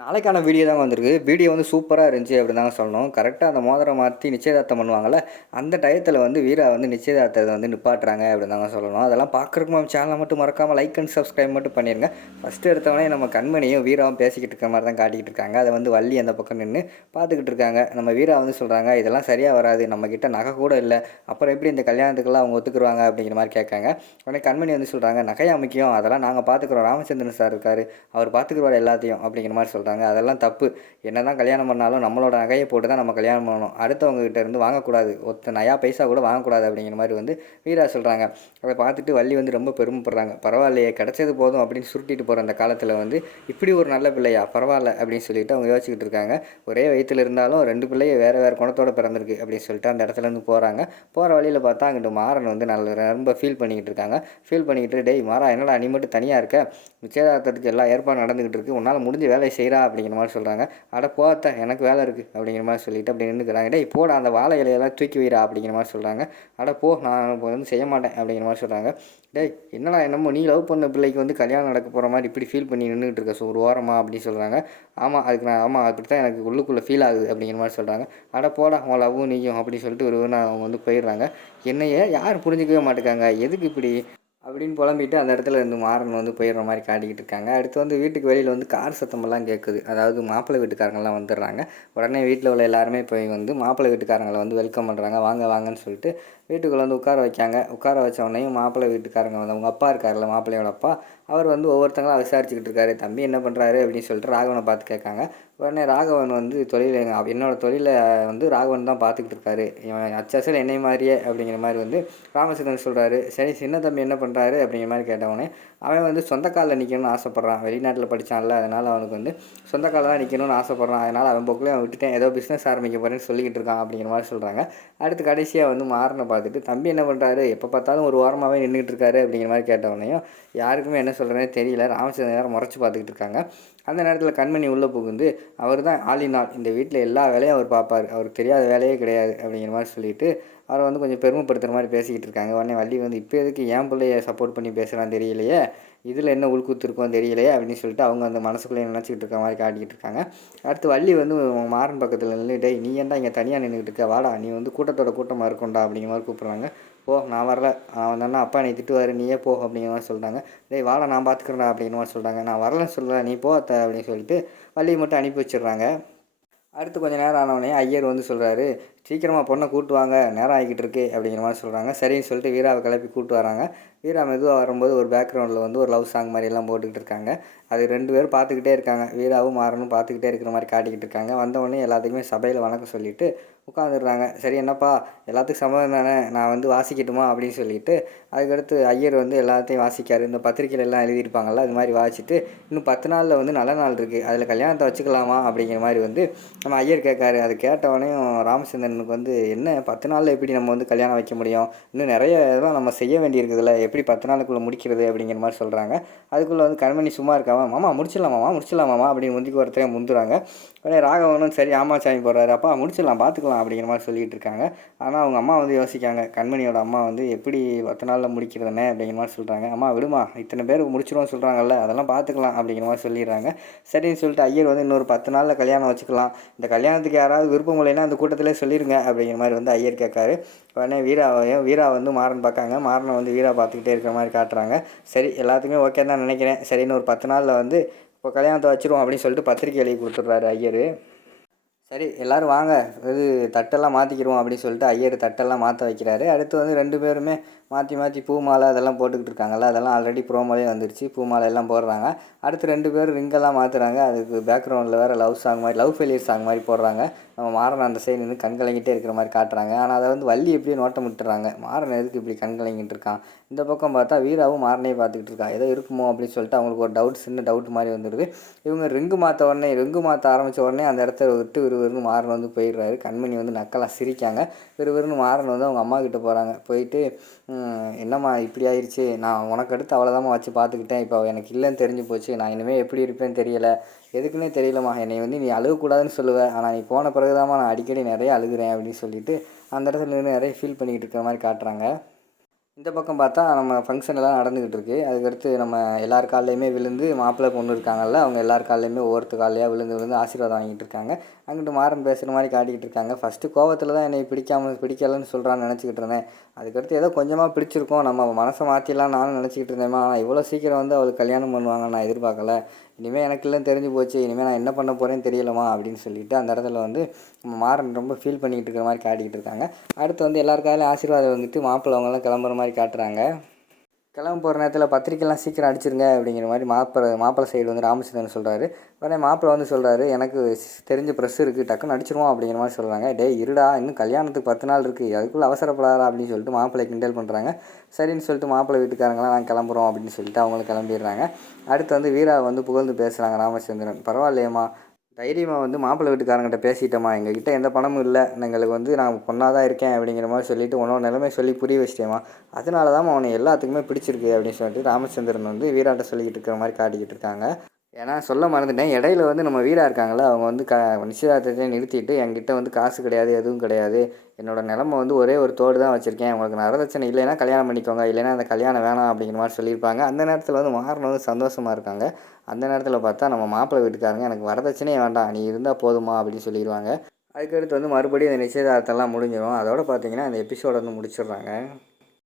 நாளைக்கான வீடியோ தாங்க வந்திருக்கு. வீடியோ வந்து சூப்பரா இருந்துச்சு அப்படின்னு தாங்க சொல்லணும். கரெக்ட்டா அந்த மோதிரம் மாத்தி நிச்சயதார்த்தம் பண்ணுவாங்கல்ல, அந்த டயத்துல வந்து வீரா வந்து நிச்சயதார்த்தத்த வந்து நிப்பாட்டுறாங்க அப்படின்னு தாங்க சொல்லணும். அதெல்லாம் பார்க்குறதுக்கு நம்ம சேனல மட்டும் மறக்காம லைக் அண்ட் சப்ஸ்கிரைப் மட்டும் பண்ணிருங்க. ஃபர்ஸ்ட்டு எடுத்தோனே நம்ம கண்மணியும், வீராவும் பேசிக்கிட்டு இருக்கிற மாரி தான் காட்டிக்கிட்டு இருக்காங்க. அத வந்து வள்ளி அந்த பக்கம் நின்னு பார்த்துக்கிட்டு இருக்காங்க. நம்ம வீரா வந்து சொல்றாங்க, "இதெல்லாம் சரியா வராது. நம்மகிட்ட நகை கூட இல்ல. அப்புறம் எப்படி இந்த கல்யாணத்துக்கெல்லாம் அவங்க ஒத்துக்குருவாங்க?" அப்படிங்கிற மாரி கேட்காங்க. உடனே கண்மணி வந்து சொல்றாங்க, "நகையா முக்கியம். அதெல்லாம் நாங்க பார்த்துக்குறோம். ராமச்சந்திரன் சார் இருக்காரு. அவர் பார்த்துக்குருவாரு எல்லாத்தையும்." அப்படிங்கிற மாரி சொல்றாங்க. அதெல்லாம் தப்பு. என்னதான் கல்யாணம் பண்ணாலும் நம்மளோட நகையை போட்டு தான் நம்ம கல்யாணம் பண்ணணும். அடுத்தவங்க கிட்ட இருந்து வாங்கக்கூடாது. ஒத்த நயா பைசா கூட வாங்கக்கூடாது அப்படிங்கிற மாரி வந்து வீரா சொல்றாங்க. அத பார்த்துட்டு வள்ளி வந்து ரொம்ப பெருமைப்படுறாங்க. பரவாயில்லையே கிடைச்சது போதும் அப்படின்னு சுருட்டிட்டு போற அந்த காலத்துல வந்து இப்படி ஒரு நல்ல பிள்ளையா பரவாயில்ல அப்படின்னு சொல்லிட்டு அவங்க யோசிச்சுக்கிட்டு இருக்காங்க. ஒரே வயித்துல இருந்தாலும் 2 பிள்ளைய வேற வேற குணத்தோட பிறந்திருக்கு அப்படின்னு சொல்லிட்டு அந்த இடத்துல இருந்து போறாங்க. போற வழியில பார்த்தா அங்கிட்டு மாறன் வந்து ரொம்ப ஃபீல் பண்ணிக்கிட்டு இருக்காங்க. ஃபீல் பண்ணிக்கிட்டு, "டேய் மாறா என்னடா நீ மட்டும் தனியா இருக்க? நிச்சயதார்த்தத்துக்கு எல்லா ஏற்பாடும் நடந்துகிட்டு இருக்கு. உன்னால முடிஞ்ச வேலைய செய்றா" அப்படிங்கிற மாரி சொல்றாங்க. "அட போ அத்த எனக்கு வேலை இருக்கு" அப்படிங்கிற மாரி சொல்லிட்டு அப்படியே நின்னுக்கிறாங்க. "டேய் போடா அந்த வாழை இலையெல்லாம் தூக்கி வைடா" அப்படிங்கிற மாரி சொல்றாங்க. "அட போ நான் இப்ப வந்து செய்ய மாட்டேன்" அப்படிங்கிற மாரி சொல்றாங்க. "டேய் என்னடா என்னமோ நீ லவ் பண்ண பிள்ளைக்கு வந்து கல்யாணம் நடக்க போற மாரி இப்படி ஃபீல் பண்ணி நின்னுகிட்டு இருக்க ஒரு ஓரமா" அப்படி சொல்றாங்க. "ஆமா அதுக்கு நான் ஆமா அப்படித்தான் எனக்கு உள்ளுக்குள்ள ஃபீல் ஆகுது" அப்படிங்கிற மாரி சொல்றாங்க. "அட போடா உன் லவ்வும் நீயும்" அப்படி சொல்லிட்டு ஒரு அவங்க வந்து போயிடுறாங்க. என்னைய யாரும் புரிஞ்சுக்கவே மாட்டுக்காங்க. எதுக்கு இப்படி அப்படின்னு புலம்பிட்டு அந்த இடத்துல இருந்து மாறன் வந்து போயிடுற மாதிரி காட்டிக்கிட்டு இருக்காங்க. அடுத்து வந்து வீட்டுக்கு வெளியில் வந்து கார் சத்தமெல்லாம் கேட்குது. அதாவது மாப்பிள்ளை வீட்டுக்காரங்கெல்லாம் வந்துடுறாங்க. உடனே வீட்டில் உள்ள எல்லாருமே போய் வந்து மாப்பிள்ளை வீட்டுக்காரங்களை வந்து வெல்கம் பண்ணுறாங்க. வாங்க வாங்கன்னு சொல்லிட்டு வீட்டுக்குள்ளே வந்து உட்கார வைக்காங்க. உட்கார வச்ச உடனேயும் மாப்பிள்ளை வீட்டுக்காரங்க வந்து அவங்க அப்பா இருக்கார்ல மாப்பிள்ளையோட அப்பா, அவர் வந்து ஒவ்வொருத்தங்களா விசாரிச்சுக்கிட்டு இருக்காரு. தம்பி என்ன பண்ணுறாரு அப்படின்னு சொல்லிட்டு ராகவனை பார்த்து கேட்காங்க. உடனே ராகவன் வந்து என்னோட தொழிலை வந்து ராகவன் தான் பார்த்துக்கிட்டு இருக்காரு. இவன் அச்சசல் என்னை மாதிரியே அப்படிங்கிற மாதிரி வந்து ராமச்சந்திரன் சொல்கிறாரு. சரி சின்ன தம்பி என்ன பண்ணுறாரு அப்படிங்கிற மாதிரி கேட்டவொடனே அவன் வந்து சொந்த காலில் நிற்கணும்னு ஆசைப்பட்றான். வெளிநாட்டில் படித்தான்ல அதனால் அவனுக்கு வந்து சொந்த காலில் தான் நிற்கணும்னு ஆசைப்பட்றான். அதனால் அவன் போக்கில் அவன் விட்டுட்டேன். ஏதோ பிஸ்னஸ் ஆரம்பிக்க போகிறேன்னு சொல்லிக்கிட்டு இருக்கான் அப்படிங்கிற மாதிரி சொல்கிறாங்க. அடுத்து கடைசியாக வந்து மாறனை பார்த்துட்டு தம்பி என்ன பண்ணுறாரு எப்போ பார்த்தாலும் ஒரு வாரமாகவே நின்றுட்டு இருக்காரு அப்படிங்கிற மாதிரி கேட்டவொடனையும் யாருக்குமே என்ன சொல்கிறேனே தெரியல. ராமச்சந்திரன் நேரம் முறைச்சி பார்த்துக்கிட்டு இருக்காங்க. அந்த நேரத்தில் கண்மணி உள்ளே புகுந்து அவர் தான் ஆல் இன் ஆல், இந்த வீட்டில் எல்லா வேலையும் அவர் பார்ப்பார், அவருக்கு தெரியாத வேலையே கிடையாது அப்படிங்கிற மாதிரி சொல்லிட்டு அவரை வந்து கொஞ்சம் பெருமைப்படுத்துகிற மாதிரி பேசிக்கிட்டு இருக்காங்க. உடனே வள்ளி வந்து இப்போ எதுக்கு என் பிள்ளைய சப்போர்ட் பண்ணி பேசுகிறான்னு தெரியலையே, இதில் என்ன உள்குத்து இருக்கும் தெரியலையே அப்படின்னு சொல்லிட்டு அவங்க அந்த மனசுக்குள்ளே நினச்சிக்கிட்டு இருக்க மாதிரி காட்டிக்கிட்டு இருக்காங்க. அடுத்து வள்ளி வந்து மாறன் பக்கத்தில் நின்று, "டேய் நீ ஏன்டா இங்கே தனியாக நின்றுக்கிட்டு இருக்க, வாடா நீ வந்து கூட்டத்தோட கூட்டமாக இருக்கும்டா" அப்படிங்கிற மாதிரி கூப்பிட்றாங்க. "போ நான் வரல, அவன் வந்தானா அப்பா என்னை திட்டுவார், நீயே போ" அப்படிங்கிற மாதிரி சொல்கிறாங்க. "டேய் வாடா நான் பார்த்துக்குறேன்டா" அப்படிங்கிற மாதிரி சொல்கிறாங்க. "நான் வரலன்னு சொல்லலை, நீ போ அத்தை" அப்படின்னு சொல்லிட்டு வள்ளியை மட்டும் அனுப்பி வச்சிடுறாங்க. அடுத்து கொஞ்ச நேரம் ஆனவொடனே ஐயர் வந்து சொல்கிறாரு, "சீக்கிரமாக பொண்ணை கூட்டு வாங்க, நேரம் ஆகிக்கிட்டு இருக்கு" அப்படிங்கிற மாதிரி சொல்கிறாங்க. சரின்னு சொல்லிட்டு வீராவை கிளப்பி கூட்டு வராங்க. வீரா மெதுவாக வரும்போது ஒரு பேக்ரவுண்டில் வந்து ஒரு லவ் சாங் மாதிரி எல்லாம் போட்டுக்கிட்டு இருக்காங்க. அது 2 பேரும் பார்த்துக்கிட்டே இருக்காங்க. வீராவும் மாறனும் பார்த்துக்கிட்டே இருக்கிற மாதிரி காட்டிக்கிட்டு இருக்காங்க. வந்தவொடனே எல்லாத்துக்குமே சபையில் வணக்கம் சொல்லிவிட்டு உட்காந்துடுறாங்க. "சரி என்னப்பா எல்லாத்துக்கும் சம்மதம் தானே, நான் வந்து வாசிக்கட்டுமா" அப்படின்னு சொல்லிட்டு அதுக்கடுத்து ஐயர் வந்து எல்லாத்தையும் வாசிக்காரு. இந்த பத்திரிக்கையில எல்லாம் எழுதியிருப்பாங்கள்ல அது மாதிரி வாசிச்சுட்டு, "இன்னும் 10 நாளில் வந்து நல்ல நாள் இருக்குது, அதில் கல்யாணத்தை வச்சுக்கலாமா" அப்படிங்கிற மாதிரி வந்து நம்ம ஐயர் கேட்காரு. அது கேட்டவொடனேயும் ராமச்சந்திரனுக்கு வந்து, "என்ன 10 நாளில் எப்படி நம்ம வந்து கல்யாணம் வைக்க முடியும்? இன்னும் நிறைய இதெல்லாம் நம்ம செய்ய வேண்டியிருக்குதுல்ல, எப்படி 10 நாளுக்குள்ளே முடிக்கிறது" அப்படிங்கிற மாதிரி சொல்கிறாங்க. அதுக்குள்ளே வந்து கண்மணி சும்மா இருக்காம, "மாமா முடிச்சிடலாம் மாமா முடிச்சிடலாம் மாமா" அப்படின்னு முந்திக்கு ஒருத்தரையும் முந்துறாங்க. உடனே ராகவனும் சரி ஆமாச்சாமி போடுறாரு. "அப்பா முடிச்சிடலாம் பார்த்துக்கலாம்" அப்படிங்கிற மாதிரி சொல்லிகிட்டு இருக்காங்க. ஆனால் அவங்க அம்மா வந்து யோசிக்காங்க. கண்மணியோட அம்மா வந்து, "எப்படி 10 நாளில் முடிக்கிறதுனே" அப்படிங்கிற மாதிரி சொல்கிறாங்க. "அம்மா விடுமா, இத்தனை பேருக்கு முடிச்சிடுவோம்னு சொல்கிறாங்கல்ல, அதெல்லாம் பார்த்துக்கலாம்" அப்படிங்கிற மாதிரி சொல்லிடுறாங்க. சரின்னு சொல்லிட்டு ஐயர் வந்து, "இன்னொரு 10 நாளில் கல்யாணம் வச்சுக்கலாம், இந்த கல்யாணத்துக்கு யாராவது விருப்பம் இல்லைன்னா அந்த கூட்டத்திலே சொல்லிடுங்க" அப்படிங்கிற மாதிரி வந்து ஐயர் கேட்காரு. உடனே வீரா வந்து மாறன் பார்க்காங்க. மாறனை வந்து வீரா பார்த்துக்கிட்டே இருக்கிற மாதிரி காட்டுறாங்க. சரி எல்லாத்துக்குமே ஓகே தான் நினைக்கிறேன். சரின்னு ஒரு 10 நாளில் வந்து இப்போ கல்யாணத்தை வச்சுருவோம் அப்படின்னு சொல்லிட்டு பத்திரிக்கை எழுதி கொடுத்துட்றாரு ஐயர். சரி எல்லோரும் வாங்க, இது தட்டெல்லாம் மாற்றிக்கிடுவோம் அப்படின்னு சொல்லிட்டு ஐயர் தட்டெல்லாம் மாற்ற வைக்கிறாரு. அடுத்து வந்து 2 பேருமே மாற்றி மாற்றி பூ மாலை அதெல்லாம் போட்டுக்கிட்டு இருக்காங்கல்ல, அதெல்லாம் ஆல்ரெடி ப்ரோமோலே வந்துருச்சு. பூ மாலை எல்லாம் போடுறாங்க. அடுத்து 2 பேரும் ரிங்கெல்லாம் மாற்றுறாங்க. அதுக்கு பேக்ரவுண்டில் வேறு லவ் சாங் மாதிரி, லவ் ஃபெயிலியர் சாங் மாதிரி போடுறாங்க. நம்ம மாறன் அந்த சைடு நின்று கண் கலங்கிட்டே இருக்கிற மாதிரி காட்டுறாங்க. ஆனால் அதை வந்து வள்ளி எப்படியே நோட்டம் விட்டுறாங்க. மாறன் எதுக்கு இப்படி கண் கலங்கிட்டு இருக்கான்? இந்த பக்கம் பார்த்தா வீராவும் மாறனே பார்த்துக்கிட்டு இருக்கான். ஏதோ இருக்குமோ அப்படின்னு சொல்லிட்டு அவங்களுக்கு ஒரு டவுட், சின்ன டவுட் மாதிரி வந்துடுது. இவங்க ரிங்கு மாற்ற ஆரம்பித்த உடனே அந்த இடத்த விட்டு விறுவிறுன்னு மாறன் வந்து போயிடுறாரு. கண்மணி வந்து நக்கலாக சிரிக்காங்க. விறுவிறுன்னு மாறன் வந்து அவங்க அம்மா கிட்ட போகிறாங்க. போயிட்டு, "என்னம்மா இப்படி ஆயிடுச்சு, நான் உனக்கு அடுத்து அவ்வளோதாம்மா வச்சு பார்த்துக்கிட்டேன், இப்போ எனக்கு இல்லைன்னு தெரிஞ்சு போச்சு, நான் இனிமேல் எப்படி இருப்பேன்னு தெரியலை, எதுக்குன்னே தெரியலம்மா, என்னை வந்து நீ அழுகக்கூடாதுன்னு சொல்லுவேன், ஆனால் நீ போன பிறகுதாம்மா நான் அடிக்கடி நிறைய அழுகுறேன்" அப்படின்னு சொல்லிட்டு அந்த இடத்துல நின்று நிறைய ஃபீல் பண்ணிக்கிட்டு இருக்கிற மாதிரி காட்டுறாங்க. இந்த பக்கம் பார்த்தா நம்ம ஃபங்க்ஷன் எல்லாம் நடந்துக்கிட்டு இருக்கு. அதுக்கடுத்து நம்ம எல்லார் கால்லையுமே விழுந்து மாப்பிள்ளை பொண்ணு இருக்காங்கல்ல, அவங்க எல்லார் கால்லையுமே ஒவ்வொருத்தர் கால்லையா விழுந்து விழுந்து ஆசீர்வாதம் வாங்கிட்டு இருக்காங்க. அங்கிட்டு மாறன் பேசுகிற மாதிரி காட்டிக்கிட்டு இருக்காங்க. ஃபஸ்ட்டு கோவத்தில் தான் என்னை பிடிக்கலன்னு சொல்கிறான்னு நினச்சிக்கிட்டு இருந்தேன். அதுக்கடுத்து ஏதோ கொஞ்சமாக பிடிச்சிருக்கோம், நம்ம மனசை மாற்றிடலாம் நானும் நினச்சிக்கிட்டு இருந்தேம்மா. ஆனால் இவ்வளோ சீக்கிரம் வந்து அவளுக்கு கல்யாணம் பண்ணுவாங்க நான் எதிர்பார்க்கல. இனிமேல் எனக்கு இல்லைன்னு தெரிஞ்சு போச்சு, இனிமேல் நான் என்ன பண்ண போகிறேன்னு தெரியலம்மா அப்படின்னு சொல்லிட்டு அந்த இடத்துல வந்து மாறன் ரொம்ப ஃபீல் பண்ணிக்கிட்டு இருக்கிற மாதிரி காட்டிக்கிட்டு இருக்காங்க. அடுத்து வந்து எல்லாருக்காலையும் ஆசீர்வாதம் வந்துட்டு மாப்பிள்ளை அவங்கெல்லாம் கிளம்புற மாதிரி காட்டுறாங்க. கிளம்ப போகிற நேரத்தில் பத்திரிக்கைலாம் சீக்கிரம் அடிச்சிருங்க அப்படிங்கிற மாதிரி மாப்பிள்ளை சைடு வந்து ராமச்சந்திரன் சொல்கிறாரு. உடனே மாப்பிள்ளை வந்து சொல்கிறாரு, எனக்கு தெரிஞ்ச ப்ரெஸ் இருக்குது, டக்குன்னு அடிச்சிருவோம் அப்படிங்கிற மாதிரி சொல்கிறாங்க. டேய் இருடா, இன்னும் கல்யாணத்துக்கு 10 நாள் இருக்குது, அதுக்குள்ளே அவசரப்படாதா அப்படின்னு சொல்லிட்டு மாப்பிள்ளை கிண்டல் பண்ணுறாங்க. சரின்னு சொல்லிட்டு மாப்பிள்ளை வீட்டுக்காரங்களாம் நாங்கள் கிளம்புறோம் அப்படின்னு சொல்லிட்டு அவங்களும் கிளம்பிடுறாங்க. அடுத்து வந்து வீரா வந்து புகழ்ந்து பேசுகிறாங்க ராமச்சந்திரன். பரவாயில்லையம்மா, தைரியமாக வந்து மாப்பிள்ளை வீட்டுக்காரங்கிட்ட பேசிட்டேம்மா, எங்ககிட்ட எந்த பணமும் இல்லை, எங்களுக்கு வந்து நான் பொண்ணாக தான் இருக்கேன் அப்படிங்கிற மாதிரி சொல்லிவிட்டு உன்னோட நிலைமை சொல்லி புரிய வச்சிட்டேம்மா, அதனால தான் அவனை எல்லாத்துக்குமே பிடிச்சிருக்கு அப்படின்னு சொல்லிட்டு ராமச்சந்திரன் வந்து வீராட்ட சொல்லிக்கிட்டு இருக்கிற மாதிரி காட்டிக்கிட்டு இருக்காங்க. ஏன்னா சொல்ல மறந்துட்டேன், இடையில வந்து நம்ம வீரா இருக்காங்களே, அவங்க வந்து நிச்சயதார்த்தத்தை நிறுத்திட்டு என்கிட்ட வந்து காசு கிடையாது, எதுவும் கிடையாது, என்னோட நிலமை வந்து ஒரே ஒரு தோடு தான் வச்சுருக்கேன், உங்களுக்கு வரதட்சணை இல்லைன்னா கல்யாணம் பண்ணிக்கோங்க, இல்லைன்னா அந்த கல்யாணம் வேணாம் அப்படிங்கிற மாதிரி சொல்லியிருப்பாங்க. அந்த நேரத்தில் வந்து மாறன் வந்து சந்தோஷமாக இருக்காங்க. அந்த நேரத்தில் பார்த்தா நம்ம மாப்பிள்ளை வீட்டுக்காரங்க, எனக்கு வரதட்சணையே வேண்டாம், நீ இருந்தால் போதுமா அப்படின்னு சொல்லிடுவாங்க. அதுக்கடுத்து வந்து மறுபடியும் அந்த நிச்சயதார்த்தம்லாம் முடிஞ்சிடும். அதோடு பார்த்தீங்கன்னா அந்த எபிசோட வந்து முடிச்சிடுறாங்க.